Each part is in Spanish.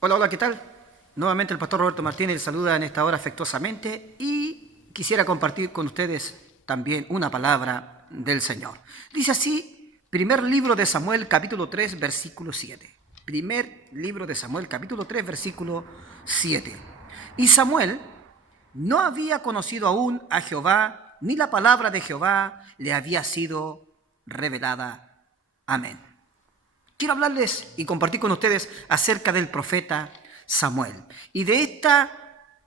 Hola, hola, ¿qué tal? Nuevamente el pastor Roberto Martínez les saluda en esta hora afectuosamente y quisiera compartir con ustedes también una palabra del Señor. Dice así, primer libro de Samuel, capítulo 3, versículo 7. Primer libro de Samuel, capítulo 3, versículo 7. Y Samuel no había conocido aún a Jehová, ni la palabra de Jehová le había sido revelada. Amén. Quiero hablarles y compartir con ustedes acerca del profeta Samuel y de esta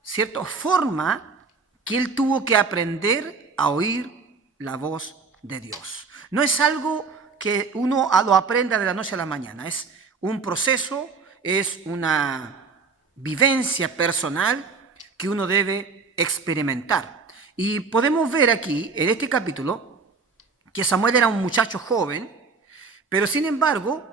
cierta forma que él tuvo que aprender a oír la voz de Dios. No es algo que uno lo aprenda de la noche a la mañana, es un proceso, es una vivencia personal que uno debe experimentar. Y podemos ver aquí, en este capítulo, que Samuel era un muchacho joven, pero sin embargo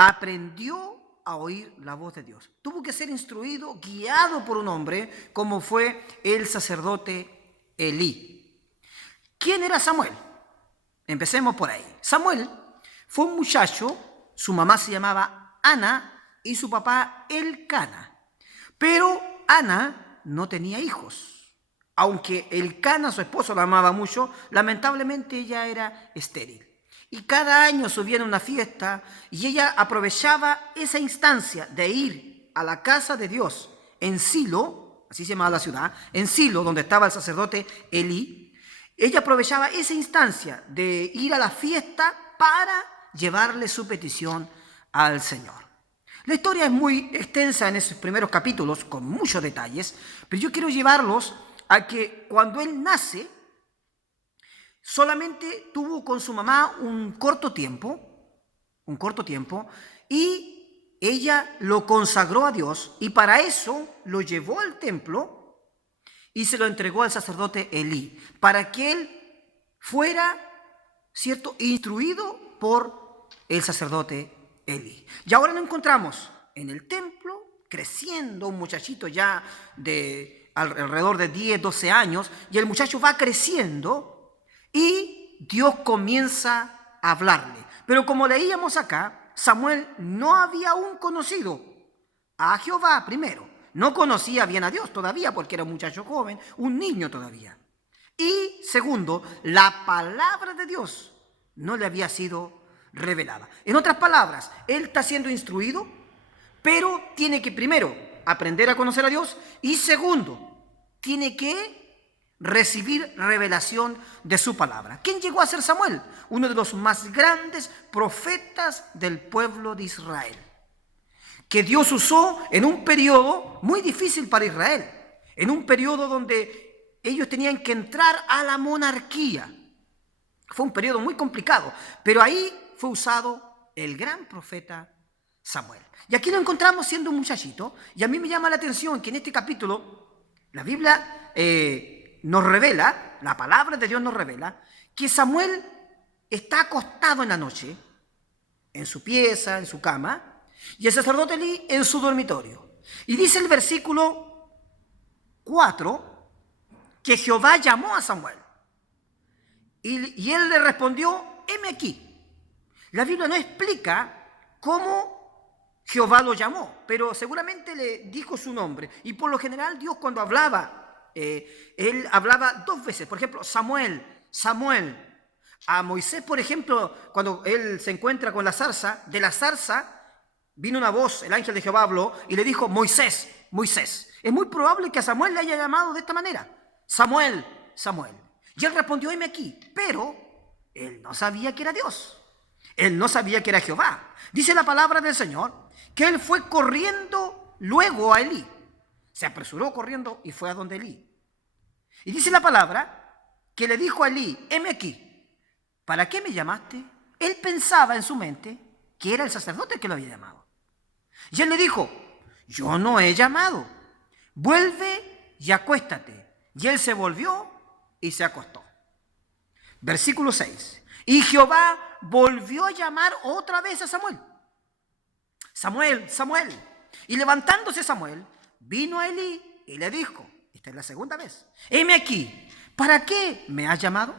aprendió a oír la voz de Dios. Tuvo que ser instruido, guiado por un hombre como fue el sacerdote Elí. ¿Quién era Samuel? Empecemos por ahí. Samuel fue un muchacho, su mamá se llamaba Ana y su papá Elcana. Pero Ana no tenía hijos. Aunque Elcana, su esposo, la amaba mucho, lamentablemente ella era estéril. Y cada año subían a una fiesta y ella aprovechaba esa instancia de ir a la casa de Dios en Silo, así se llamaba la ciudad, en Silo, donde estaba el sacerdote Elí. Ella aprovechaba esa instancia de ir a la fiesta para llevarle su petición al Señor. La historia es muy extensa en esos primeros capítulos, con muchos detalles, pero yo quiero llevarlos a que cuando él nace, solamente tuvo con su mamá un corto tiempo, y ella lo consagró a Dios y para eso lo llevó al templo y se lo entregó al sacerdote Elí, para que él fuera, ¿cierto?, instruido por el sacerdote Elí. Y ahora lo encontramos en el templo, creciendo, un muchachito ya de alrededor de 10, 12 años, y el muchacho va creciendo y Dios comienza a hablarle. Pero como leíamos acá, Samuel no había aún conocido a Jehová primero. No conocía bien a Dios todavía porque era un muchacho joven, un niño todavía. Y segundo, la palabra de Dios no le había sido revelada. En otras palabras, él está siendo instruido, pero tiene que primero aprender a conocer a Dios y segundo, tiene que recibir revelación de su palabra. ¿Quién llegó a ser Samuel? Uno de los más grandes profetas del pueblo de Israel, que Dios usó en un periodo muy difícil para Israel, en un periodo donde ellos tenían que entrar a la monarquía. Fue un periodo muy complicado, pero ahí fue usado el gran profeta Samuel. Y aquí lo encontramos siendo un muchachito, y a mí me llama la atención que en este capítulo la Biblia nos revela, la palabra de Dios nos revela, que Samuel está acostado en la noche, en su pieza, en su cama, y el sacerdote Elí en su dormitorio. Y dice el versículo 4 que Jehová llamó a Samuel. Y él le respondió, heme aquí. La Biblia no explica cómo Jehová lo llamó, pero seguramente le dijo su nombre. Y por lo general Dios cuando hablaba, él hablaba dos veces. Por ejemplo, Samuel, Samuel. A Moisés, por ejemplo, cuando él se encuentra con la zarza, de la zarza vino una voz, el ángel de Jehová habló y le dijo, Moisés, Moisés. Es muy probable que a Samuel le haya llamado de esta manera, Samuel, Samuel. Y él respondió, heme aquí, pero él no sabía que era Dios. Él no sabía que era Jehová. Dice la palabra del Señor que él fue corriendo luego a Elí. Se apresuró corriendo y fue a donde Elí. Y dice la palabra que le dijo a Elí, heme aquí, ¿para qué me llamaste? Él pensaba en su mente que era el sacerdote que lo había llamado. Y él le dijo, yo no he llamado, vuelve y acuéstate. Y él se volvió y se acostó. Versículo 6. Y Jehová volvió a llamar otra vez a Samuel. Samuel, Samuel. Y levantándose Samuel, vino a Elí y le dijo, esta es la segunda vez, heme aquí, ¿para qué me has llamado?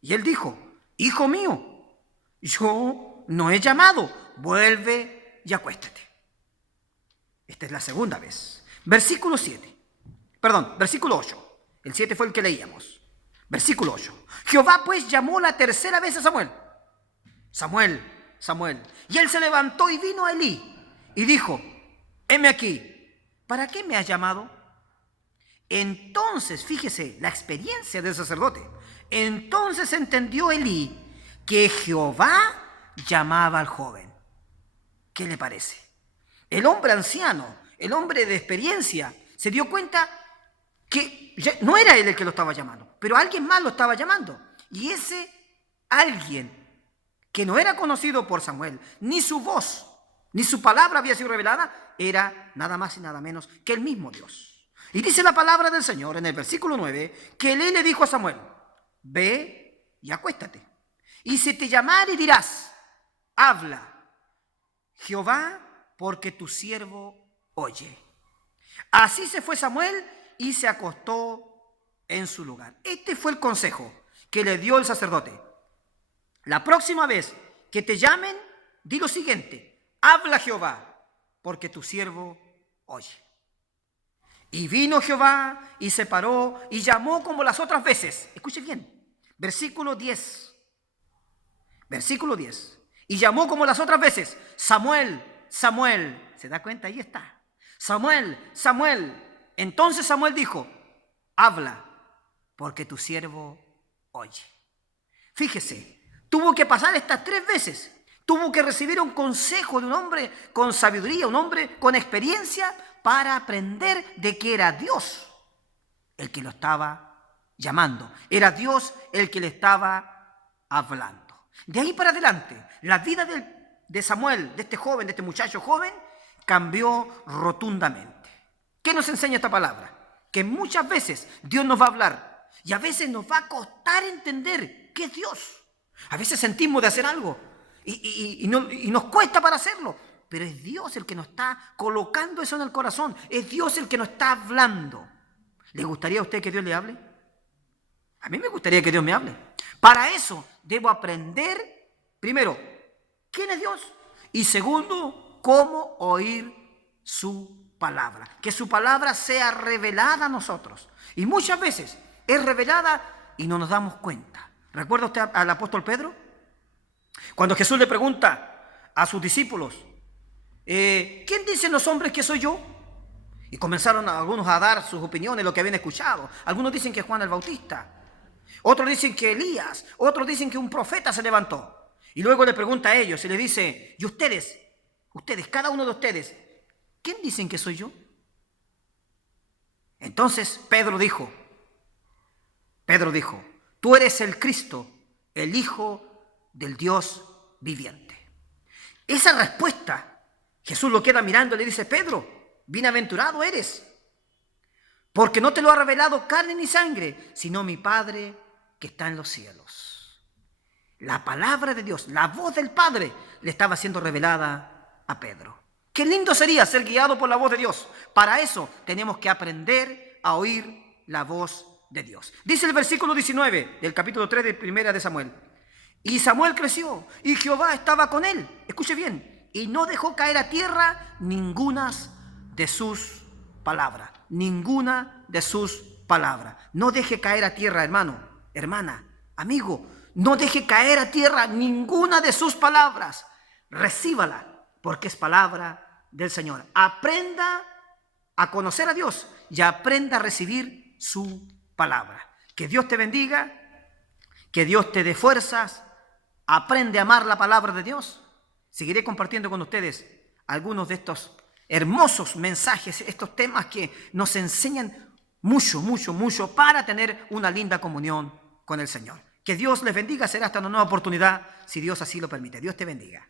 Y él dijo, hijo mío, yo no he llamado, vuelve y acuéstate. Esta es la segunda vez. Versículo 8. El 7 fue el que leíamos. Versículo 8. Jehová pues llamó la tercera vez a Samuel. Samuel, Samuel. Y él se levantó y vino a Elí y dijo, heme aquí, ¿para qué me has llamado? Entonces, fíjese la experiencia del sacerdote. Entonces entendió Elí que Jehová llamaba al joven. ¿Qué le parece? El hombre anciano, el hombre de experiencia, se dio cuenta que no era él el que lo estaba llamando, pero alguien más lo estaba llamando. Y ese alguien que no era conocido por Samuel, ni su voz, ni su palabra había sido revelada, era nada más y nada menos que el mismo Dios. Y dice la palabra del Señor en el versículo 9, que Elí le dijo a Samuel, ve y acuéstate. Y si te llamare dirás, habla, Jehová, porque tu siervo oye. Así se fue Samuel y se acostó en su lugar. Este fue el consejo que le dio el sacerdote. La próxima vez que te llamen, di lo siguiente, habla Jehová, porque tu siervo oye. Y vino Jehová y se paró y llamó como las otras veces. Escuche bien, versículo 10. Versículo 10. Y llamó como las otras veces, Samuel, Samuel. ¿Se da cuenta? Ahí está. Samuel, Samuel. Entonces Samuel dijo, habla, porque tu siervo oye. Fíjese, tuvo que pasar estas 3 veces. Tuvo que recibir un consejo de un hombre con sabiduría, un hombre con experiencia, para aprender de que era Dios el que lo estaba llamando. Era Dios el que le estaba hablando. De ahí para adelante, la vida de Samuel, de este joven, de este muchacho joven, cambió rotundamente. ¿Qué nos enseña esta palabra? Que muchas veces Dios nos va a hablar y a veces nos va a costar entender qué es Dios. A veces sentimos de hacer algo y nos cuesta para hacerlo, pero es Dios el que nos está colocando eso en el corazón. Es Dios el que nos está hablando. ¿Le gustaría a usted que Dios le hable? A mí me gustaría que Dios me hable. Para eso debo aprender, primero, ¿quién es Dios? Y segundo, cómo oír su palabra. Que su palabra sea revelada a nosotros. Y muchas veces es revelada y no nos damos cuenta. ¿Recuerda usted al apóstol Pedro? Cuando Jesús le pregunta a sus discípulos, ¿quién dicen los hombres que soy yo? Y comenzaron algunos a dar sus opiniones, lo que habían escuchado. Algunos dicen que Juan el Bautista. Otros dicen que Elías. Otros dicen que un profeta se levantó. Y luego le pregunta a ellos y le dice, ¿y ustedes, cada uno de ustedes, quién dicen que soy yo? Entonces Pedro dijo, tú eres el Cristo, el Hijo del Dios viviente. Esa respuesta, Jesús lo queda mirando y le dice, Pedro, bienaventurado eres, porque no te lo ha revelado carne ni sangre, sino mi Padre que está en los cielos. La palabra de Dios, la voz del Padre, le estaba siendo revelada a Pedro. Qué lindo sería ser guiado por la voz de Dios. Para eso tenemos que aprender a oír la voz de Dios. Dice el versículo 19 del capítulo 3 de Primera de Samuel. Y Samuel creció y Jehová estaba con él. Escuche bien. Y no dejó caer a tierra ninguna de sus palabras. Ninguna de sus palabras. No deje caer a tierra, hermano, hermana, amigo. No deje caer a tierra ninguna de sus palabras. Recíbala, porque es palabra del Señor. Aprenda a conocer a Dios y aprenda a recibir su palabra. Que Dios te bendiga, que Dios te dé fuerzas. Aprende a amar la palabra de Dios. Seguiré compartiendo con ustedes algunos de estos hermosos mensajes, estos temas que nos enseñan mucho, mucho, mucho para tener una linda comunión con el Señor. Que Dios les bendiga. Será hasta una nueva oportunidad, si Dios así lo permite. Dios te bendiga.